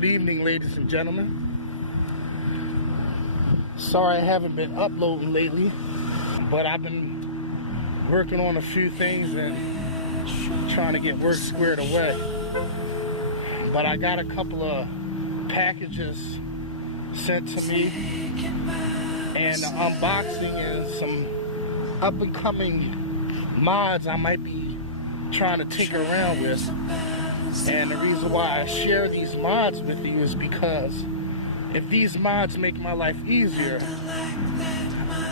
Good evening, ladies and gentlemen. Sorry I haven't been uploading lately, but I've been working on a few things and trying to get work squared away. But I got a couple of packages sent to me, and the unboxing and some up-and-coming mods I might be trying to tinker around with. And the reason why I share these mods with you is because if these mods make my life easier,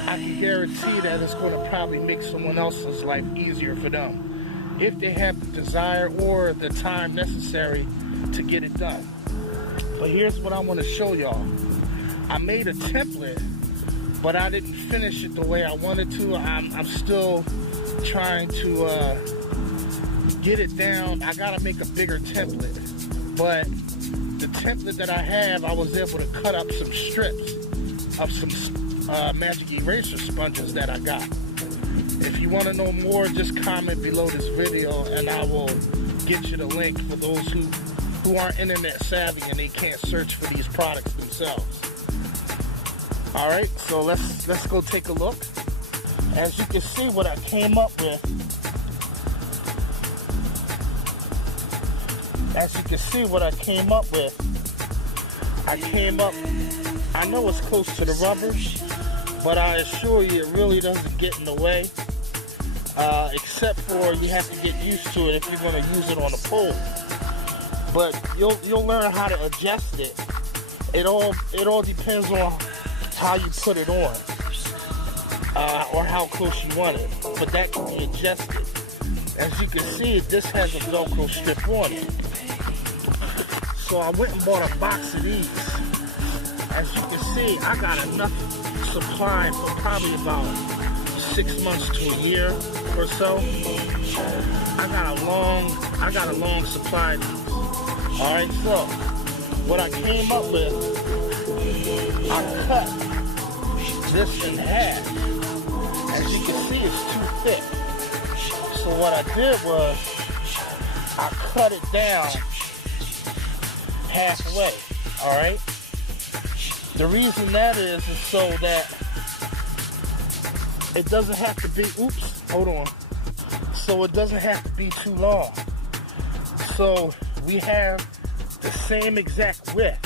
I can guarantee that it's going to probably make someone else's life easier for them, if they have the desire or the time necessary to get it done. But here's what I want to show y'all. I made a template, but I didn't finish it the way I wanted to. I'm still trying to get it down. I gotta make a bigger template, but the template that I have, I was able to cut up some strips of some magic eraser sponges that I got. If you want to know more, just comment below this video and I will get you the link for those who aren't internet savvy and they can't search for these products themselves. Alright, so let's go take a look. As you can see, what I came up with, I know it's close to the rubber, but I assure you it really doesn't get in the way, except for you have to get used to it if you're going to use it on a pole. But you'll learn how to adjust it. It all depends on how you put it on, or how close you want it, but that can be adjusted. As you can see, this has a Velcro strip on it. So I went and bought a box of these. As you can see, I got enough supply for probably about 6 months to a year or so. I got a long supply of these. Alright, so what I came up with, I cut this in half. As you can see, it's too thick. So what I did was, I cut it down halfway, alright? The reason that is so that it doesn't have to be, so it doesn't have to be too long. So we have the same exact width,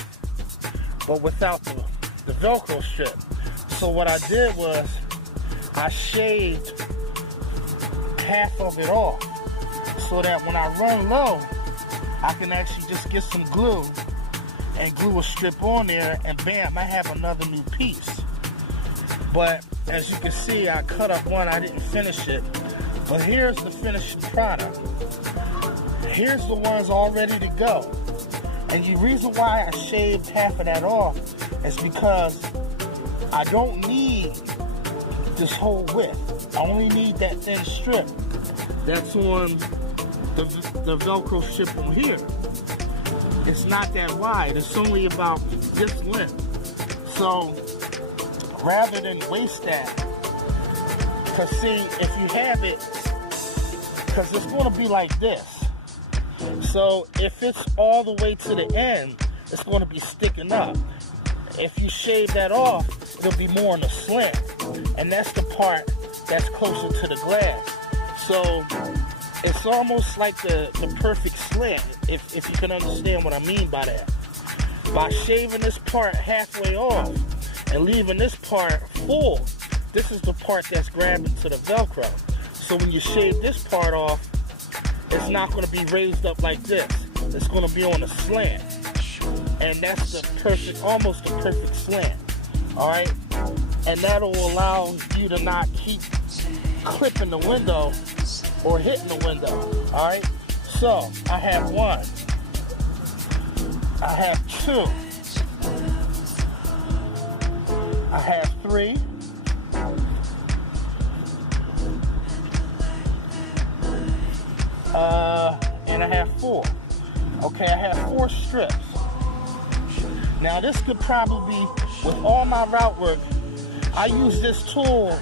but without the Velcro strip. So what I did was, I shaved half of it off, so that when I run low, I can actually just get some glue and glue a strip on there, and bam, I have another new piece. But as you can see, I cut up one, I didn't finish it, but here's the finished product. Here's the ones all ready to go. And the reason why I shaved half of that off is because I don't need this whole width. I only need that thin strip that's on the Velcro strip on here. It's not that wide. It's only about this length. So rather than waste that, because see, if you have it, because it's going to be like this. So if it's all the way to the end, it's going to be sticking up. If you shave that off, it'll be more on a slant. And that's the part that's closer to the glass. So it's almost like the perfect slant, if you can understand what I mean by that. By shaving this part halfway off and leaving this part full, this is the part that's grabbing to the Velcro. So when you shave this part off, it's not going to be raised up like this. It's going to be on a slant. And that's the perfect, almost the perfect slant. Alright? And that'll allow you to not keep clipping the window or hitting the window. Alright? So, I have one. I have two. I have three. And I have four. Okay, I have 4 strips. Now this could probably be, with all my route work, I use this tool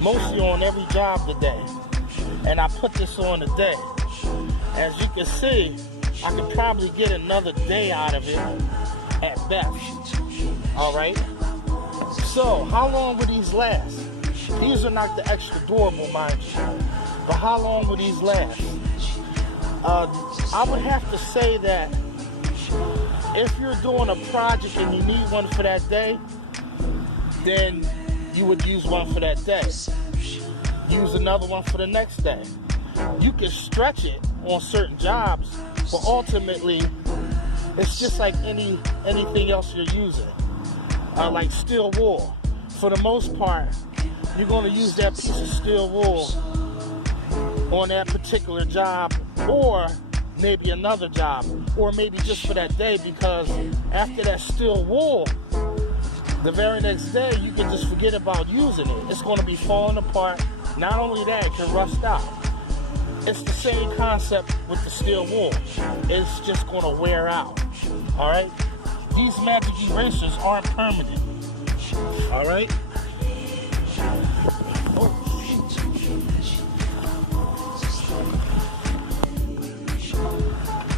mostly on every job today. And I put this on today. As you can see, I could probably get another day out of it at best. All right. So how long would these last? These are not the extra durable, mind you. But how long would these last? I would have to say that if you're doing a project and you need one for that day, then you would use one for that day. Use another one for the next day. You can stretch it on certain jobs, but ultimately, it's just like anything else you're using. Like steel wool. For the most part, you're going to use that piece of steel wool on that particular job, or maybe another job, or maybe just for that day, because after that steel wool, the very next day you can just forget about using it. It's going to be falling apart. Not only that, it can rust out. It's the same concept with the steel wool. It's just going to wear out. Alright? These magic erasers aren't permanent. Alright?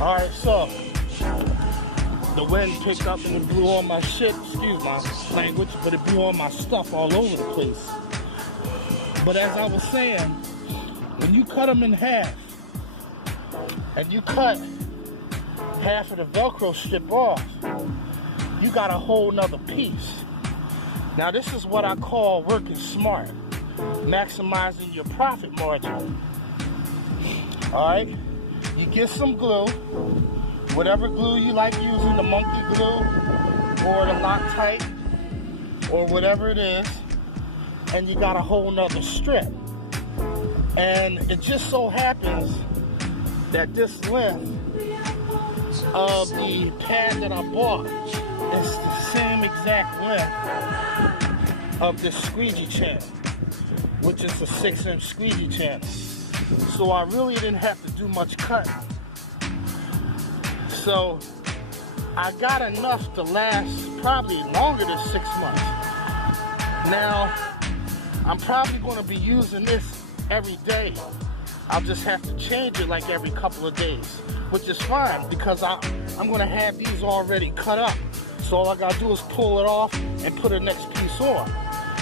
Alright, so the wind picked up and it blew all my shit, excuse my language, but it blew all my stuff all over the place. But as I was saying, when you cut them in half, and you cut half of the Velcro strip off, you got a whole nother piece. Now this is what I call working smart, maximizing your profit margin. Alright? You get some glue, whatever glue you like using, the monkey glue or the Loctite or whatever it is, and you got a whole nother strip. And it just so happens that this length of the pad that I bought is the same exact length of this squeegee channel, which is a 6-inch squeegee channel. So I really didn't have to do much cutting. So I got enough to last probably longer than 6 months. Now, I'm probably going to be using this every day. I'll just have to change it like every couple of days, which is fine because I'm going to have these already cut up. So all I got to do is pull it off and put the next piece on.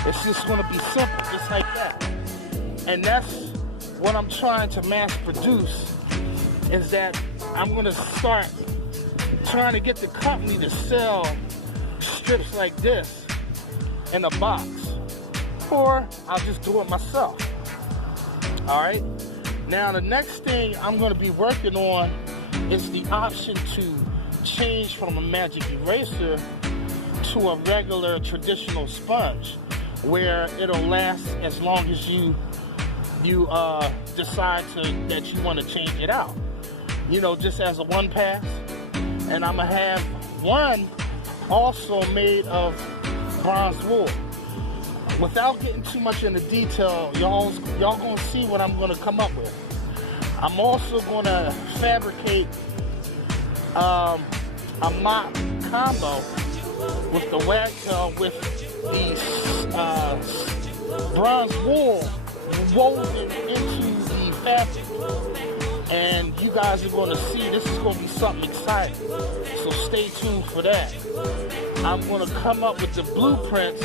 It's just going to be simple, just like that. And that's what I'm trying to mass produce, is that I'm going to start trying to get the company to sell strips like this in a box, or I'll just do it myself. Alright, now the next thing I'm going to be working on is the option to change from a magic eraser to a regular traditional sponge, where it'll last as long as you decide that you want to change it out, you know, just as a one pass. And I'm gonna have one also made of bronze wool. Without getting too much into detail, y'all gonna see what I'm gonna come up with. I'm also gonna fabricate a mop combo with the Wagtail with the bronze wool woven into the fabric, and you guys are going to see this is going to be something exciting, so stay tuned for that. I'm going to come up with the blueprints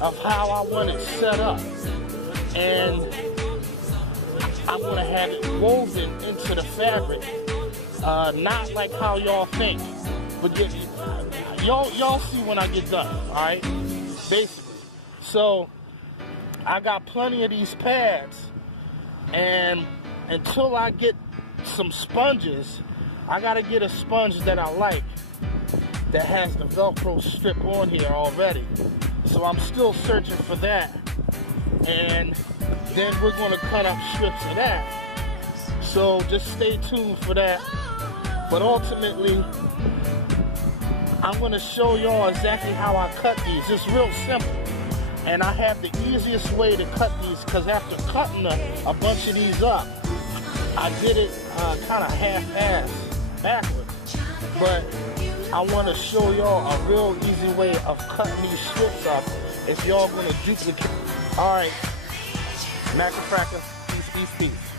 of how I want it set up, and I'm going to have it woven into the fabric, not like how y'all think, but y'all see when I get done. Alright, basically. So I got plenty of these pads, and until I get some sponges, I gotta get a sponge that I like that has the Velcro strip on here already. So I'm still searching for that, and then we're gonna cut up strips of that. So just stay tuned for that. But ultimately, I'm gonna show y'all exactly how I cut these. It's real simple. And I have the easiest way to cut these, because after cutting a bunch of these up, I did it kind of half-assed backwards. But I want to show y'all a real easy way of cutting these strips up if y'all going to duplicate. Alright, Macafracka, peace, peace, peace.